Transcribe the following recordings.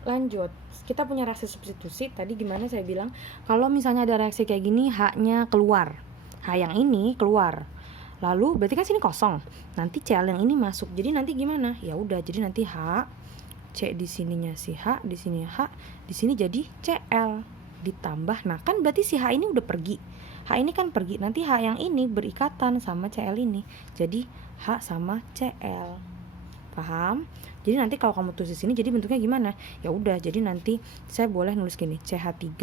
Lanjut, kita punya reaksi substitusi. Tadi gimana saya bilang, kalau misalnya ada reaksi kayak gini, H-nya keluar, H yang ini keluar. Lalu berarti kan sini kosong. Nanti Cl yang ini masuk. Jadi nanti gimana? Ya udah, jadi nanti H, C di sininya si H, di sini H, di sini jadi Cl ditambah. Nah, kan berarti si H ini udah pergi. H ini kan pergi. Nanti H yang ini berikatan sama Cl ini. Jadi H sama Cl. Paham? Jadi nanti kalau kamu tulis di sini jadi bentuknya gimana? Ya udah, jadi nanti saya boleh nulis gini, CH3.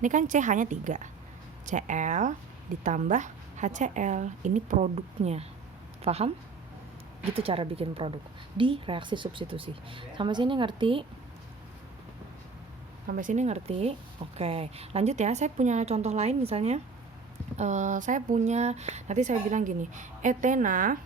Ini kan CH-nya 3. Cl ditambah HCl. Ini produknya. Paham? Gitu cara bikin produk di reaksi substitusi. Sampai sini ngerti? Sampai sini ngerti? Oke. Lanjut ya, saya punya contoh lain misalnya. Saya punya, nanti saya bilang gini, etana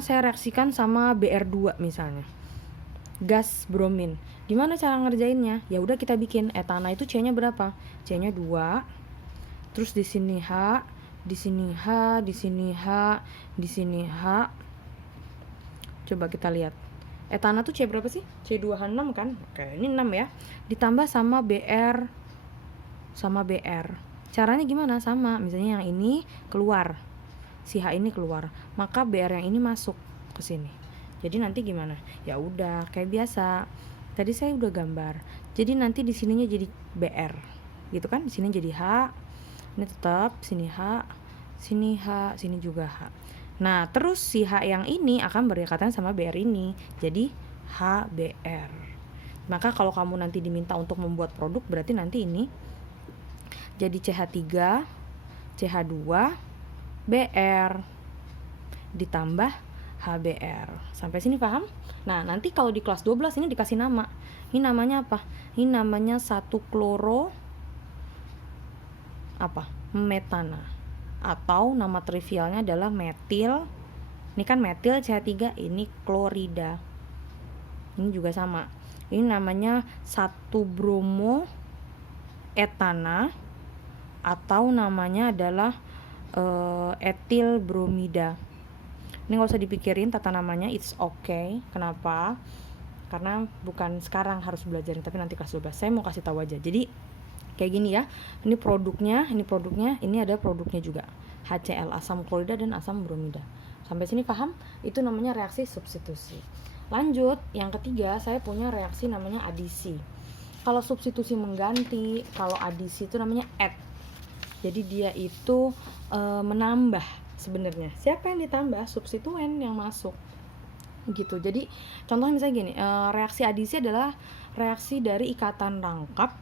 saya reaksikan sama Br2 misalnya, gas bromin. Gimana cara ngerjainnya? Ya udah, kita bikin etana itu C-nya berapa? C-nya 2. Terus di sini H, di sini H, di sini H, di sini H. Coba kita lihat. Etana tuh C berapa sih? C2H6 kan? Oke, ini 6 ya. Ditambah sama Br. Caranya gimana? Sama, misalnya yang ini keluar, si H ini keluar, maka Br yang ini masuk ke sini. Jadi nanti gimana? Ya udah, kayak biasa. Tadi saya udah gambar. Jadi nanti di sininya jadi Br. Gitu kan? Di sini jadi H. Ini tetap sini H, sini H, sini juga H. Nah, terus si H yang ini akan berdekatan sama Br ini. Jadi HBr. Maka kalau kamu nanti diminta untuk membuat produk, berarti nanti ini jadi CH3, CH2, Br ditambah HBr. Sampai sini paham? Nah, nanti kalau di kelas 12 ini dikasih nama. Ini namanya apa? Ini namanya 1 kloro apa? Metana. Atau nama trivialnya adalah metil. Ini kan metil CH3, ini klorida. Ini juga sama. Ini namanya 1 bromo etana, atau namanya adalah etil bromida. Ini gak usah dipikirin tata namanya, it's okay. Kenapa? Karena bukan sekarang harus belajar, tapi nanti kelas 12. Saya mau kasih tahu aja. Jadi kayak gini ya. Ini produknya, ini ada produknya juga. HCl, asam klorida dan asam bromida. Sampai sini paham? Itu namanya reaksi substitusi. Lanjut, yang ketiga saya punya reaksi namanya adisi. Kalau substitusi mengganti, kalau adisi itu namanya add. Jadi dia itu menambah sebenarnya. Siapa yang ditambah? Substituen yang masuk. Gitu. Jadi contohnya misalnya gini, reaksi adisi adalah reaksi dari ikatan rangkap,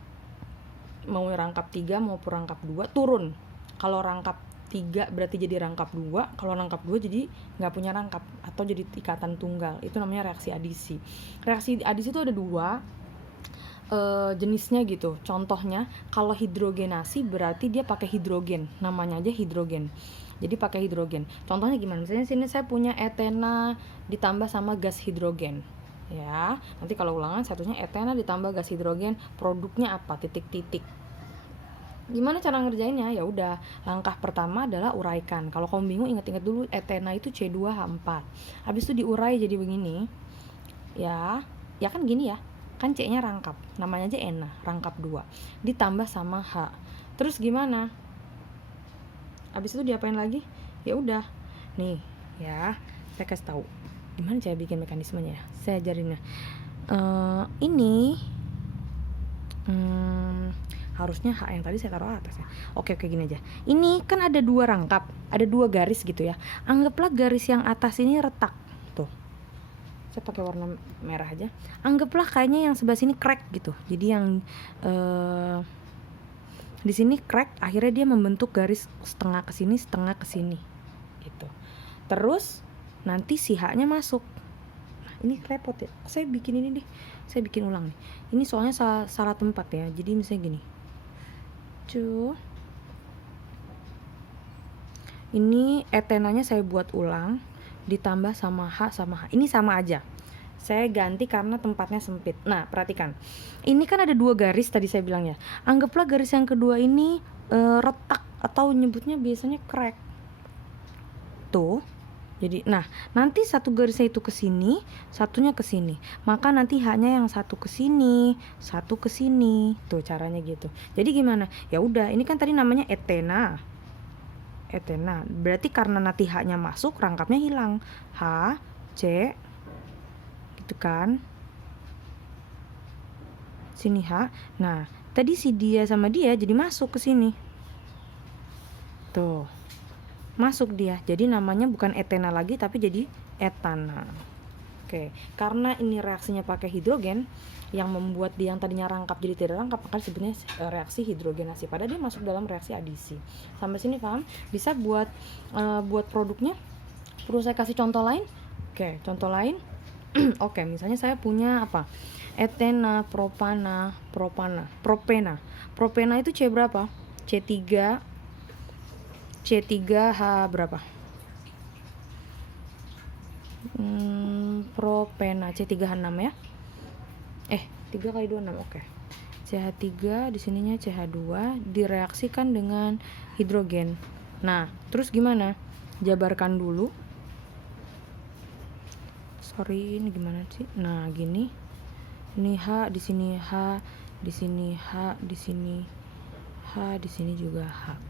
mau rangkap 3 maupun rangkap 2 turun. Kalau rangkap 3 berarti jadi rangkap 2, kalau rangkap 2 jadi nggak punya rangkap atau jadi ikatan tunggal. Itu namanya reaksi adisi. Reaksi adisi itu ada 2 jenisnya gitu. Contohnya kalau hidrogenasi berarti dia pakai hidrogen, namanya aja hidrogen. Jadi pakai hidrogen. Contohnya gimana? Misalnya sini saya punya etena ditambah sama gas hidrogen. Ya, nanti kalau ulangan satunya etena ditambah gas hidrogen, produknya apa? Titik-titik. Gimana cara ngerjainnya? Ya udah, langkah pertama adalah uraikan. Kalau kamu bingung, ingat-ingat dulu etena itu C2H4. Habis itu diurai jadi begini. Ya kan gini ya. Kan C-nya rangkap, namanya aja ena, rangkap 2 ditambah sama H. Terus gimana? Habis itu diapain lagi? Ya udah. Nih, ya. Saya kasih tahu gimana cara bikin mekanismenya ya. Saya ajarinnya. Ini harusnya H yang tadi saya taruh atas ya. Oke, gini aja. Ini kan ada 2 rangkap, ada 2 garis gitu ya. Anggaplah garis yang atas ini retak. Tuh. Saya pakai warna merah aja. Anggaplah kayaknya yang sebelah sini crack gitu. Jadi yang di sini crack, akhirnya dia membentuk garis setengah ke sini, setengah ke sini. Gitu. Terus nanti si H-nya masuk. Nah, ini repot ya. Saya bikin ini deh. Saya bikin ulang nih. Ini soalnya salah tempat ya. Jadi misalnya gini. Ini etenanya saya buat ulang ditambah sama H sama H. Ini sama aja. Saya ganti karena tempatnya sempit. Nah, perhatikan. Ini kan ada 2 garis tadi saya bilang ya. Anggaplah garis yang kedua ini retak atau nyebutnya biasanya crack. Tuh, Jadi, nah, nanti satu garisnya itu ke sini, satunya ke sini. Maka nanti hanya yang satu ke sini, satu ke sini. Tuh caranya gitu. Jadi gimana? Ya udah, ini kan tadi namanya etena. Etena. Berarti karena nanti H-nya masuk, rangkapnya hilang. H, C, gitu kan. Sini H. Nah, tadi si dia sama dia jadi masuk ke sini. Tuh. Masuk dia. Jadi namanya bukan etena lagi tapi jadi etana. Oke, karena ini reaksinya pakai hidrogen yang membuat dia yang tadinya rangkap jadi tidak rangkap, maka disebutnya reaksi hidrogenasi. Padahal dia masuk dalam reaksi adisi. Sampai sini paham? Bisa buat produknya. Perlu saya kasih contoh lain? Oke, contoh lain. Oke, misalnya saya punya apa? Etena, propana, propena. Propena itu C berapa? C3H berapa? Propena C3H6 ya. 3 kali 2 6. Oke. CH3 di sininya CH2 direaksikan dengan hidrogen. Nah, terus gimana? Jabarkan dulu. Sorry, ini gimana sih? Nah, gini. Ini H, di sini H, di sini H, di sini H, di sini juga H.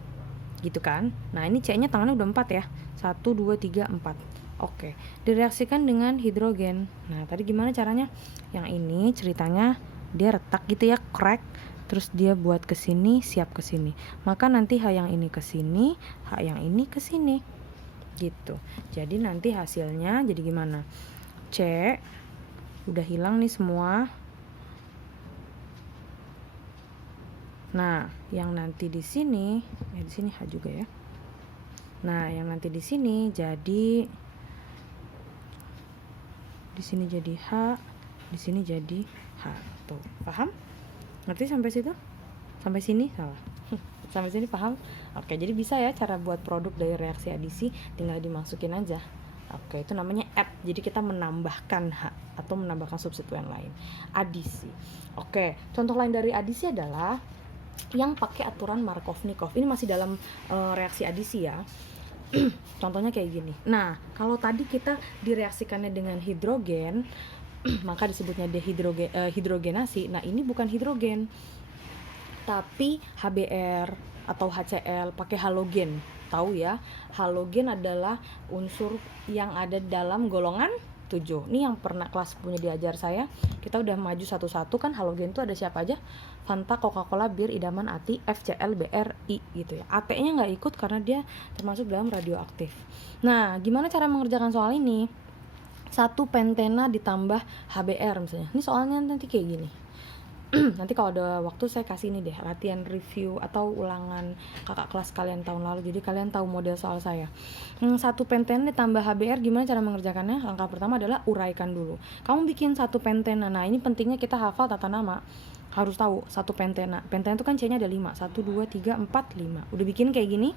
Gitu kan. Nah, ini C-nya tangannya udah 4 ya. 1 2 3 4. Oke, direaksikan dengan hidrogen. Nah, tadi gimana caranya? Yang ini ceritanya dia retak gitu ya, crack. Terus dia buat ke sini, siap ke sini. Maka nanti H yang ini ke sini, H yang ini ke sini. Gitu. Jadi nanti hasilnya jadi gimana? C udah hilang nih semua. Nah, yang nanti di sini, di sini H juga ya. Nah, yang nanti di sini jadi di sini jadi H, di sini jadi H. Tuh, paham? Ngerti sampai situ? Sampai sini salah. Sampai sini paham? Oke, jadi bisa ya cara buat produk dari reaksi adisi, tinggal dimasukin aja. Oke, itu namanya add. Jadi kita menambahkan H atau menambahkan substituen lain. Adisi. Oke, contoh lain dari adisi adalah yang pakai aturan Markovnikov. Ini masih dalam reaksi adisi ya. Contohnya kayak gini. Nah, kalau tadi kita direaksikannya dengan hidrogen, maka disebutnya hidrogenasi. Nah, ini bukan hidrogen, tapi HBr atau HCl pakai halogen. Tahu ya, halogen adalah unsur yang ada dalam golongan 7. Ini yang pernah kelas punya diajar saya. Kita udah maju satu-satu kan, halogen itu ada siapa aja? Fanta, Coca-Cola, Bir, Idaman, ATI, FCl, BR, I gitu ya. AT-nya nggak ikut karena dia termasuk dalam radioaktif. Nah, gimana cara mengerjakan soal ini? 1 pentena ditambah HBr misalnya. Ini soalnya nanti kayak gini. Nanti kalau ada waktu saya kasih ini deh, latihan review atau ulangan kakak kelas kalian tahun lalu, jadi kalian tahu model soal saya. 1 pentena ditambah HBr, gimana cara mengerjakannya? Langkah pertama adalah uraikan dulu. Kamu bikin 1 pentena. Nah, ini pentingnya kita hafal tata nama. Harus tahu 1 pentena. Pentena itu kan C-nya ada 5. 1 2 3 4 5. Udah bikin kayak gini?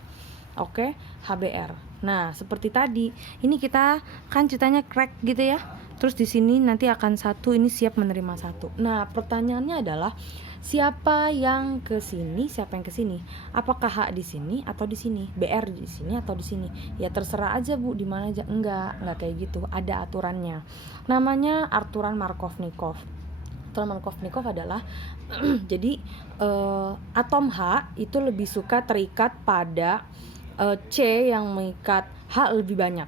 Oke, HBr. Nah, seperti tadi, ini kita kan ceritanya crack gitu ya. Terus di sini nanti akan 1, ini siap menerima 1. Nah, pertanyaannya adalah siapa yang ke sini, siapa yang ke sini? Apakah H di sini atau di sini? BR di sini atau di sini? Ya terserah aja, Bu, di mana aja. Enggak kayak gitu. Ada aturannya. Namanya aturan Markovnikov. Aturan Markovnikov adalah jadi atom H itu lebih suka terikat pada C yang mengikat H lebih banyak.